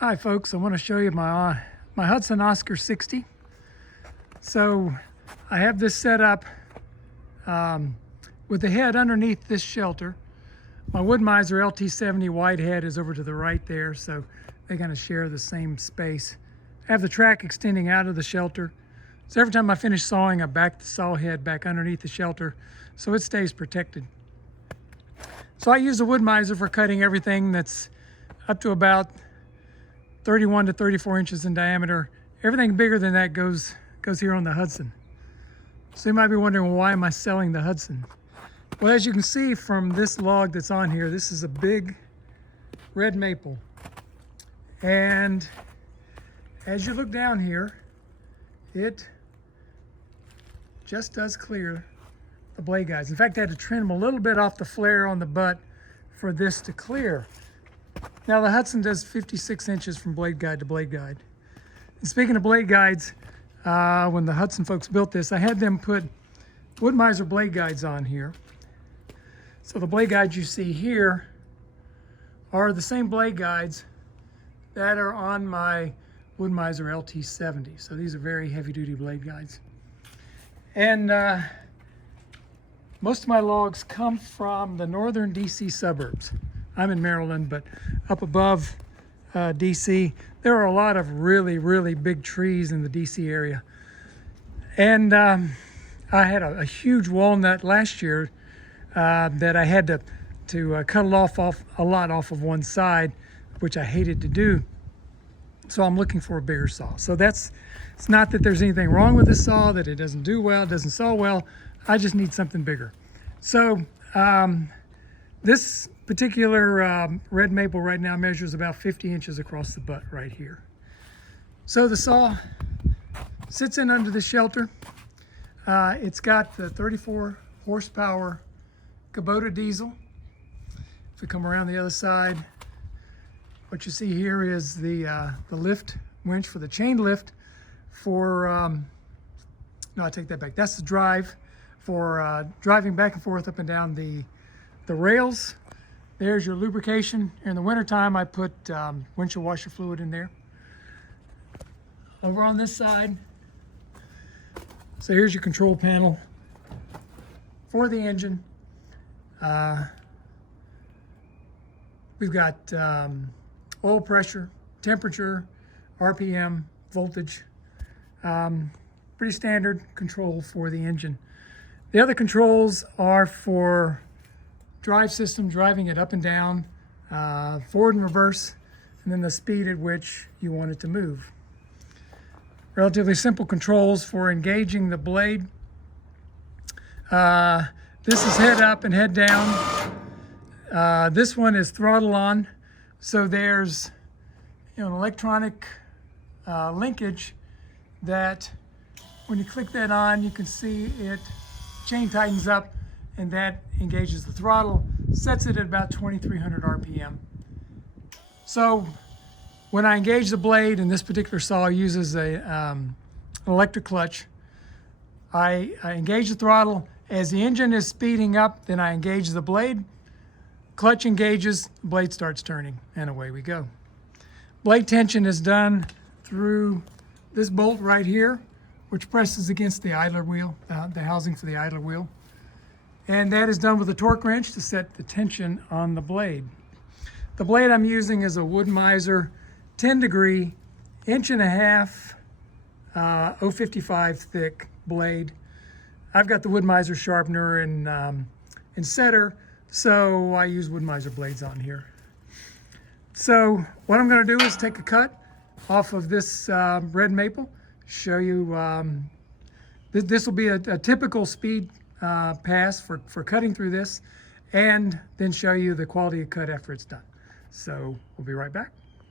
Hi folks, I want to show you my Hudson Oscar 60. So I have this set up with the head underneath this shelter. My Wood-Mizer LT70 wide head is over to the right there, so they kind of share the same space. I have the track extending out of the shelter. So every time I finish sawing, I back the saw head back underneath the shelter so it stays protected. So I use the Wood-Mizer for cutting everything that's up to about 31 to 34 inches in diameter. Everything bigger than that goes here on the Hudson. So you might be wondering, well, why am I selling the Hudson? Well, as you can see from this log that's on here, this is a big red maple. And as you look down here, it just does clear the blade guides. In fact, I had to trim a little bit off the flare on the butt for this to clear. Now the Hudson does 56 inches from blade guide to blade guide. And speaking of blade guides, when the Hudson folks built this, I had them put Wood-Mizer blade guides on here. So the blade guides you see here are the same blade guides that are on my Wood-Mizer LT70. So these are very heavy duty blade guides. And most of my logs come from the northern DC suburbs. I'm in Maryland, but up above DC, there are a lot of really, really big trees in the DC area. And I had a huge walnut last year that I had to cut a lot off of one side, which I hated to do. So I'm looking for a bigger saw. So it's not that there's anything wrong with this saw, that it doesn't do well, it doesn't saw well. I just need something bigger. So this particular red maple right now measures about 50 inches across the butt right here. So the saw sits in under the shelter. It's got the 34 horsepower Kubota diesel. If we come around the other side, what you see here is the lift winch for the chain lift for, no, I take that back. That's the drive for driving back and forth up and down the rails. There's your lubrication. In the wintertime, I put windshield washer fluid in there. Over on this side, so here's your control panel for the engine. We've got oil pressure, temperature, RPM, voltage. Pretty standard control for the engine. The other controls are for drive system, driving it up and down, forward and reverse, and then the speed at which you want it to move. Relatively simple controls for engaging the blade. This is head up and head down. This one is throttle on. So there's an electronic linkage that when you click that on, you can see it chain tightens up, and that engages the throttle, sets it at about 2,300 RPM. So when I engage the blade, and this particular saw uses an electric clutch, I engage the throttle. As the engine is speeding up, then I engage the blade. Clutch engages, the blade starts turning, and away we go. Blade tension is done through this bolt right here, which presses against the idler wheel, the housing for the idler wheel. And that is done with a torque wrench to set the tension on the blade. The blade I'm using is a Wood-Mizer 10 degree, 1.5 inch 055 thick blade. I've got the Wood-Mizer sharpener and setter, so I use Wood-Mizer blades on here. So what I'm going to do is take a cut off of this red maple, show you, this will be a typical speed pass for cutting through this, and then show you the quality of cut after it's done. So we'll be right back.